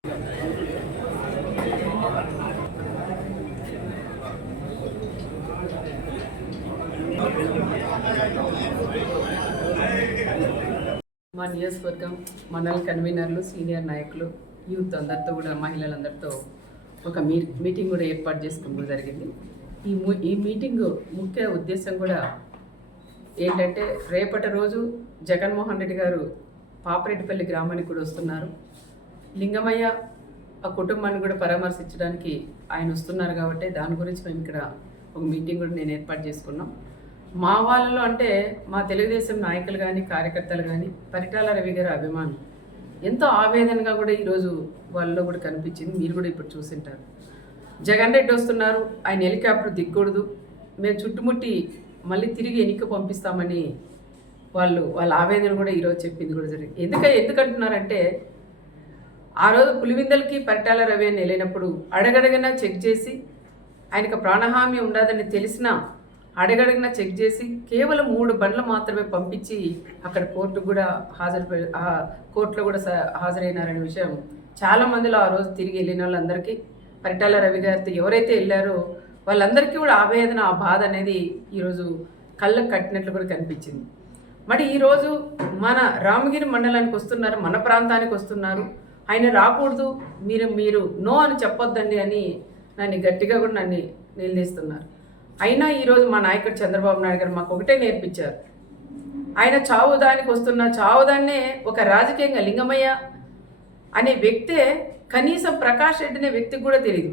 మా నియోజకవర్గం మండల కన్వీనర్లు, సీనియర్ నాయకులు, యూత్ అందరితో కూడా మహిళలందరితో ఒక మీటింగ్ కూడా ఏర్పాటు చేసుకోవడం జరిగింది. ఈ మీటింగ్ ముఖ్య ఉద్దేశం కూడా ఏంటంటే, రేపటి రోజు జగన్మోహన్ రెడ్డి గారు పాపరెడ్డిపల్లి గ్రామానికి కూడా వస్తున్నారు. లింగమయ్య ఆ కుటుంబాన్ని కూడా పరామర్శించడానికి ఆయన వస్తున్నారు కాబట్టి దాని గురించి మేము ఇక్కడ ఒక మీటింగ్ కూడా నేను ఏర్పాటు చేసుకున్నాం. మా వాళ్ళలో అంటే మా తెలుగుదేశం నాయకులు కానీ కార్యకర్తలు కానీ పరిటాల రవి గారి అభిమానం ఎంతో ఆవేదనగా కూడా ఈరోజు వాళ్ళలో కూడా కనిపించింది. మీరు కూడా ఇప్పుడు చూసింటారు. జగన్ రెడ్డి వస్తున్నారు, ఆయన హెలికాప్టర్ దిగకూడదు, మేము చుట్టుముట్టి మళ్ళీ తిరిగి వెనక్కి పంపిస్తామని వాళ్ళ ఆవేదన కూడా ఈరోజు చెప్పింది కూడా జరిగింది. ఎందుకంటున్నారంటే, ఆ రోజు పులివిందలకి పరిటాల రవి అని వెళ్ళినప్పుడు అడగడగనా చెక్ చేసి ఆయనకు ప్రాణహామీ ఉండదని తెలిసినా అడగడగిన చెక్ చేసి కేవలం 3 బండ్లు మాత్రమే పంపించి అక్కడ కోర్టులో కూడా హాజరైనారనే విషయం చాలామందిలో ఆ రోజు తిరిగి వెళ్ళిన వాళ్ళందరికీ, పరిటాల రవి గారితో ఎవరైతే వెళ్ళారో వాళ్ళందరికీ కూడా ఆవేదన, ఆ బాధ అనేది ఈరోజు కళ్ళకు కట్టినట్లు కూడా కనిపించింది. మరి ఈరోజు మన రామగిరి మండలానికి వస్తున్నారు, మన ప్రాంతానికి వస్తున్నారు, ఆయన రాకూడదు, మీరు నో అని చెప్పొద్దండి అని నన్ను గట్టిగా కూడా నన్ను నిలదీస్తున్నారు. అయినా ఈరోజు మా నాయకుడు చంద్రబాబు నాయుడు గారు మాకు ఒకటే నేర్పించారు. ఆయన చావుదానికి వస్తున్న చావుదాన్నే ఒక రాజకీయంగా లింగమయ్య అనే వ్యక్తే కనీసం ప్రకాష్ రెడ్డి అనే వ్యక్తికి కూడా తెలియదు.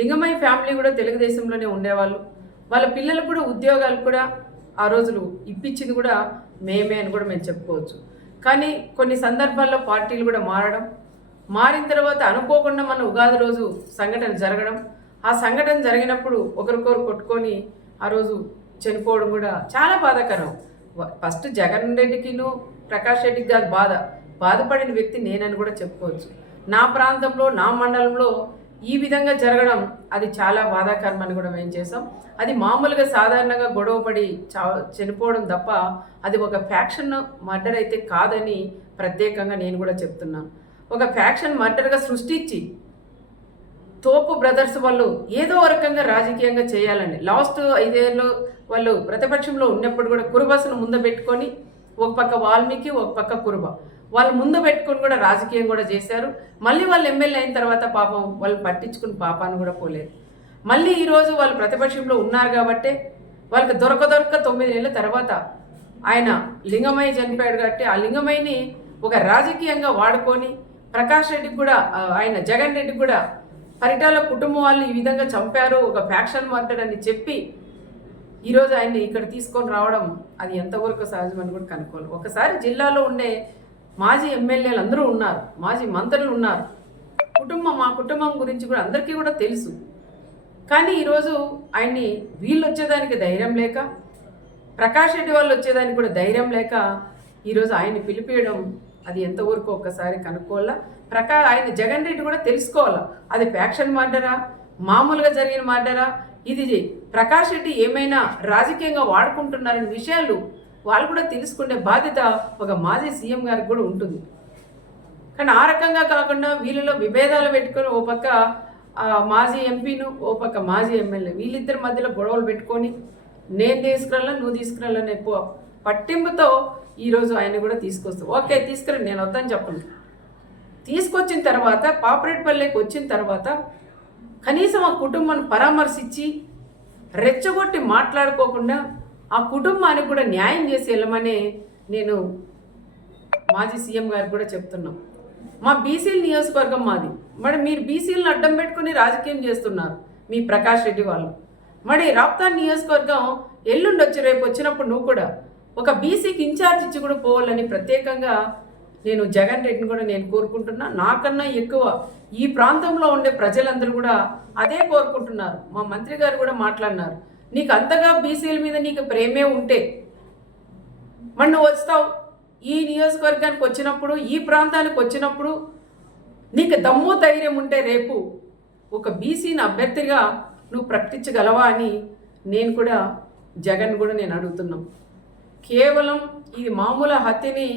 లింగమయ్య ఫ్యామిలీ కూడా తెలుగుదేశంలోనే ఉండేవాళ్ళు. వాళ్ళ పిల్లలకు కూడా ఉద్యోగాలు కూడా ఆ రోజులు ఇప్పించింది కూడా మేమే అని కూడా మేము చెప్పుకోవచ్చు. కానీ కొన్ని సందర్భాల్లో పార్టీలు కూడా మారిన తర్వాత అనుకోకుండా మన ఉగాది రోజు సంఘటన జరగడం, ఆ సంఘటన జరిగినప్పుడు ఒకరికొకరు కొట్టుకొని ఆ రోజు చనిపోవడం కూడా చాలా బాధాకరం. ఫస్ట్ జగన్ రెడ్డికిను ప్రకాష్ రెడ్డికి కాదు బాధపడిన వ్యక్తి నేనని కూడా చెప్పుకోవచ్చు. నా ప్రాంతంలో, నా మండలంలో ఈ విధంగా జరగడం అది చాలా బాధాకరం అని కూడా మేము చేసాం. అది మామూలుగా సాధారణంగా గొడవపడి చనిపోవడం తప్ప అది ఒక ఫ్యాక్షన్ మర్డర్ అయితే కాదని ప్రత్యేకంగా నేను కూడా చెప్తున్నాను. ఒక ఫ్యాక్షన్ మర్డర్గా సృష్టించి తోపు బ్రదర్స్ వాళ్ళు ఏదో రకంగా రాజకీయంగా చేయాలండి. లాస్ట్ 5 ఏళ్ళు వాళ్ళు ప్రతిపక్షంలో ఉన్నప్పుడు కూడా కురుబస్సును ముందు పెట్టుకొని ఒక పక్క వాల్మీకి, ఒక పక్క కురుబ వాళ్ళు ముందు పెట్టుకొని కూడా రాజకీయం కూడా చేశారు. మళ్ళీ వాళ్ళు ఎమ్మెల్యే అయిన తర్వాత పాపం వాళ్ళు పట్టించుకుని పాపాన్ని కూడా పోలేదు. మళ్ళీ ఈరోజు వాళ్ళు ప్రతిపక్షంలో ఉన్నారు కాబట్టి వాళ్ళకి దొరక 9 నెలల తర్వాత ఆయన లింగమయ్య చనిపోయాడు కాబట్టి ఆ లింగమయ్యని ఒక రాజకీయంగా వాడుకొని ప్రకాష్ రెడ్డికి కూడా ఆయన జగన్ రెడ్డికి కూడా పరిటాల కుటుంబం వాళ్ళు ఈ విధంగా చంపారు, ఒక ఫ్యాక్షన్ మర్డర్ అని చెప్పి ఈరోజు ఆయన్ని ఇక్కడ తీసుకొని రావడం అది ఎంతవరకు సహజమని కూడా కనుక్కోవాలి. ఒకసారి జిల్లాలో ఉండే మాజీ ఎమ్మెల్యేలు అందరూ ఉన్నారు, మాజీ మంత్రులు ఉన్నారు, మా కుటుంబం గురించి కూడా అందరికీ కూడా తెలుసు. కానీ ఈరోజు ఆయన్ని వీళ్ళు వచ్చేదానికి ధైర్యం లేక, ప్రకాష్ రెడ్డి వాళ్ళు వచ్చేదానికి కూడా ధైర్యం లేక ఈరోజు ఆయన్ని పిలిపియడం అది ఎంతవరకు ఒక్కసారి కనుక్కోవాలా. ఆయన జగన్ రెడ్డి కూడా తెలుసుకోవాలా, అది ఫ్యాక్షన్ మర్డరా, మామూలుగా జరిగిన మర్డరా, ఇది ప్రకాష్ రెడ్డి ఏమైనా రాజకీయంగా వాడుకుంటున్నారనే విషయాలు వాళ్ళు కూడా తెలుసుకునే బాధ్యత ఒక మాజీ సీఎం గారికి కూడా ఉంటుంది. కానీ ఆ రకంగా కాకుండా వీళ్ళలో విభేదాలు పెట్టుకొని ఓ పక్క మాజీ ఎంపీను, ఓ పక్క మాజీ ఎమ్మెల్యే వీళ్ళిద్దరి మధ్యలో గొడవలు పెట్టుకొని నేను తీసుకురాలా, నువ్వు తీసుకురాలనే పట్టింపుతో ఈరోజు ఆయన కూడా తీసుకొస్తాం. ఓకే తీసుకురండి, నేను వద్దని చెప్పను. తీసుకొచ్చిన తర్వాత పాపరెడ్డిపల్లికి వచ్చిన తర్వాత కనీసం ఆ కుటుంబాన్ని పరామర్శించి రెచ్చగొట్టి మాట్లాడుకోకుండా ఆ కుటుంబానికి కూడా న్యాయం చేసి వెళ్ళమని నేను మాజీ సీఎం గారికి కూడా చెప్తున్నాం. మా బీసీల నియోజకవర్గం మాది, మరి మీరు బీసీలను అడ్డం పెట్టుకుని రాజకీయం చేస్తున్నారు మీ ప్రకాష్ రెడ్డి వాళ్ళు. మరి రాప్తాన్ నియోజకవర్గం ఎల్లుండి వచ్చి రేపు వచ్చినప్పుడు నువ్వు కూడా ఒక బీసీకి ఇన్ఛార్జ్ ఇచ్చి కూడా పోవాలని ప్రత్యేకంగా నేను జగన్ రెడ్డిని కూడా నేను కోరుకుంటున్నా. నాకన్నా ఎక్కువ ఈ ప్రాంతంలో ఉండే ప్రజలందరూ కూడా అదే కోరుకుంటున్నారు. మా మంత్రి గారు కూడా మాట్లాడినారు, నీకు అంతగా బీసీల మీద నీకు ప్రేమే ఉంటే మరి నువ్వు వస్తావు ఈ నియోజకవర్గానికి వచ్చినప్పుడు, ఈ ప్రాంతానికి వచ్చినప్పుడు నీకు దమ్ము ధైర్యం ఉంటే రేపు ఒక బీసీని అభ్యర్థిగా నువ్వు ప్రకటించగలవా అని నేను కూడా జగన్ కూడా నేను అడుగుతున్నాం. కేవలం ఇది మామూలు హత్యని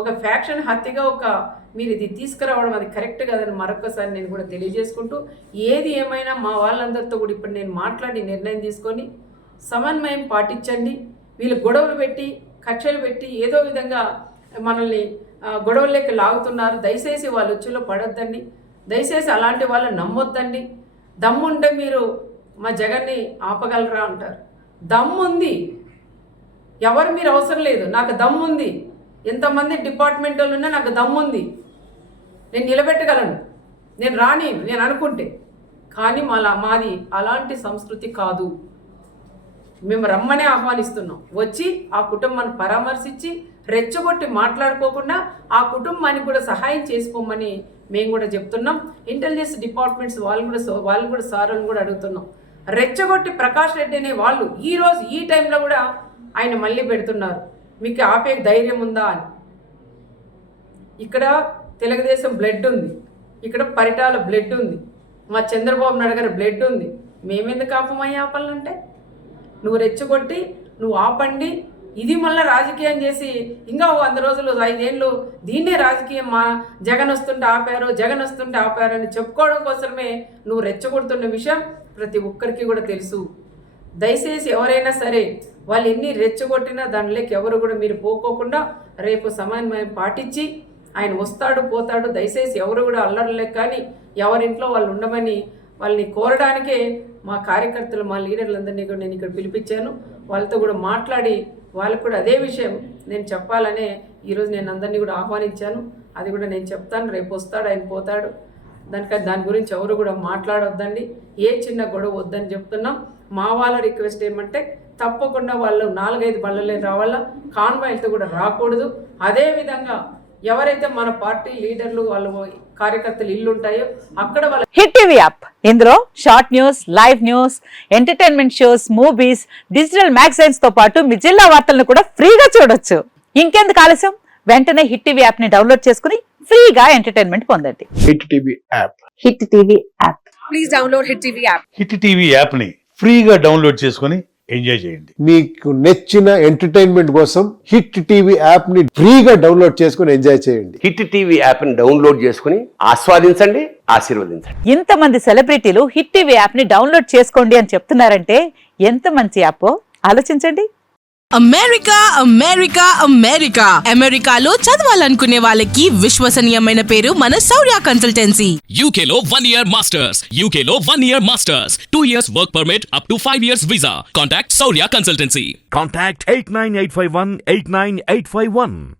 ఒక ఫ్యాక్షన్ హత్యగా మీరు ఇది తీసుకురావడం అది కరెక్ట్ కాదని మరొకసారి నేను కూడా తెలియజేసుకుంటూ, ఏది ఏమైనా మా వాళ్ళందరితో కూడా ఇప్పుడు నేను మాట్లాడి నిర్ణయం తీసుకొని సమన్వయం పాటించండి. వీళ్ళు గొడవలు పెట్టి కక్షలు పెట్టి ఏదో విధంగా మనల్ని గొడవల్లోకి లాగుతున్నారు. దయచేసి వాళ్ళ ఉచ్చులో పడొద్దండి. దయచేసి అలాంటి వాళ్ళని నమ్మొద్దండి. దమ్ముంటే మీరు మా జగన్ని ఆపగలరా అంటారు. దమ్ముంది, ఎవరు మీరు అవసరం లేదు, నాకు దమ్ముంది. ఎంతమంది డిపార్ట్మెంట్ వాళ్ళు ఉన్నా నాకు దమ్ముంది, నేను నిలబెట్టగలను, నేను అనుకుంటే. కానీ మాది అలాంటి సంస్కృతి కాదు. మేము రమ్మనే ఆహ్వానిస్తున్నాం. వచ్చి ఆ కుటుంబాన్ని పరామర్శించి రెచ్చగొట్టి మాట్లాడుకోకుండా ఆ కుటుంబానికి కూడా సహాయం చేసుకోమని మేము కూడా చెప్తున్నాం. ఇంటెలిజెన్స్ డిపార్ట్మెంట్స్ వాళ్ళు కూడా సార్లను కూడా అడుగుతున్నాం. రెచ్చగొట్టి ప్రకాష్ రెడ్డి అనే వాళ్ళు ఈరోజు ఈ టైంలో కూడా ఆయన మళ్ళీ పెడుతున్నారు. మీకు ఆపే ధైర్యం ఉందా అని. ఇక్కడ తెలుగుదేశం బ్లడ్ ఉంది, ఇక్కడ పరిటాల బ్లడ్ ఉంది, మా చంద్రబాబు నాయుడు గారి బ్లడ్ ఉంది. మేమెందుకు ఆపాలంటే? నువ్వు రెచ్చగొట్టి నువ్వు ఆపండి, ఇది మళ్ళీ రాజకీయం చేసి ఇంకా 100 రోజులు 5 ఏళ్ళు దీన్నే రాజకీయం, మా జగన్ వస్తుంటే ఆపారు అని చెప్పుకోవడం కోసమే నువ్వు రెచ్చగొడుతున్న విషయం ప్రతి ఒక్కరికి కూడా తెలుసు. దయచేసి ఎవరైనా సరే వాళ్ళు ఎన్ని రెచ్చగొట్టినా దానిలోకి ఎవరు కూడా మీరు పోకోకుండా రేపు సమన్వయం పాటించి ఆయన వస్తాడు పోతాడు. దయచేసి ఎవరు కూడా అల్లర్లే కానీ ఎవరింట్లో వాళ్ళు ఉండమని వాళ్ళని కోరడానికే మా కార్యకర్తలు మా లీడర్లందరినీ కూడా నేను ఇక్కడ పిలిపించాను. వాళ్ళతో కూడా మాట్లాడి వాళ్ళకు కూడా అదే విషయం నేను చెప్పాలనే ఈరోజు నేను అందరినీ కూడా ఆహ్వానించాను. అది కూడా నేను చెప్తాను. రేపు వస్తాడు, ఆయన పోతాడు. దాని గురించి ఎవరు కూడా మాట్లాడొద్దండి. ఏ చిన్న గొడవ వద్దని చెప్తున్నాం. మా వాళ్ళ రిక్వెస్ట్ ఏమంటే తప్పకుండా వాళ్ళు 4-5 బళ్ళలే రావాలా, కాన్వాయ్లతో కూడా రాకూడదు. అదేవిధంగా ఎవరైతే మన పార్టీ లీడర్లు వాళ్ళ కార్యకర్తలు ఇల్లు ఉంటాయో అక్కడ వాళ్ళ హిట్ టీవీ యాప్, ఇందులో short news, live news, entertainment shows, movies, digital magazines తో పాటు మీ జిల్లా వార్తలను కూడా ఫ్రీగా చూడొచ్చు. ఇంకెందుకు ఆలస్యం, వెంటనే హిట్ టీవీ యాప్ ని డౌన్లోడ్ చేసుకుని ఫ్రీగా ఎంటర్టైన్మెంట్ పొందండి. Hit TV app. Hit TV app. Please download hit TV app. Hit TV app ని ఫ్రీగా డౌన్లోడ్ చేసుకుని ఎంజాయ్ చేయండి. మీకు నచ్చిన ఎంటర్టైన్మెంట్ కోసం హిట్ టీవీ యాప్ ని ఫ్రీగా డౌన్లోడ్ చేసుకుని ఎంజాయ్ చేయండి. హిట్ టీవీ యాప్ ని డౌన్లోడ్ చేసుకుని ఆస్వాదించండి, ఆశీర్వదించండి. ఇంతమంది సెలబ్రిటీలు హిట్ టీవీ యాప్ ని డౌన్లోడ్ చేసుకోండి అని చెప్తున్నారంటే ఎంత మంచి యాప్ ఆలోచించండి. అమెరికాలో చదవాలనుకునే వాళ్ళకి విశ్వసనీయమైన పేరు మన శౌర్య కన్సల్టెన్సీ. UK లో 1 year masters. UK లో 1 year masters. 2 years work permit up to 5 years visa. Contact Saurya Consultancy. Contact 89851 89851.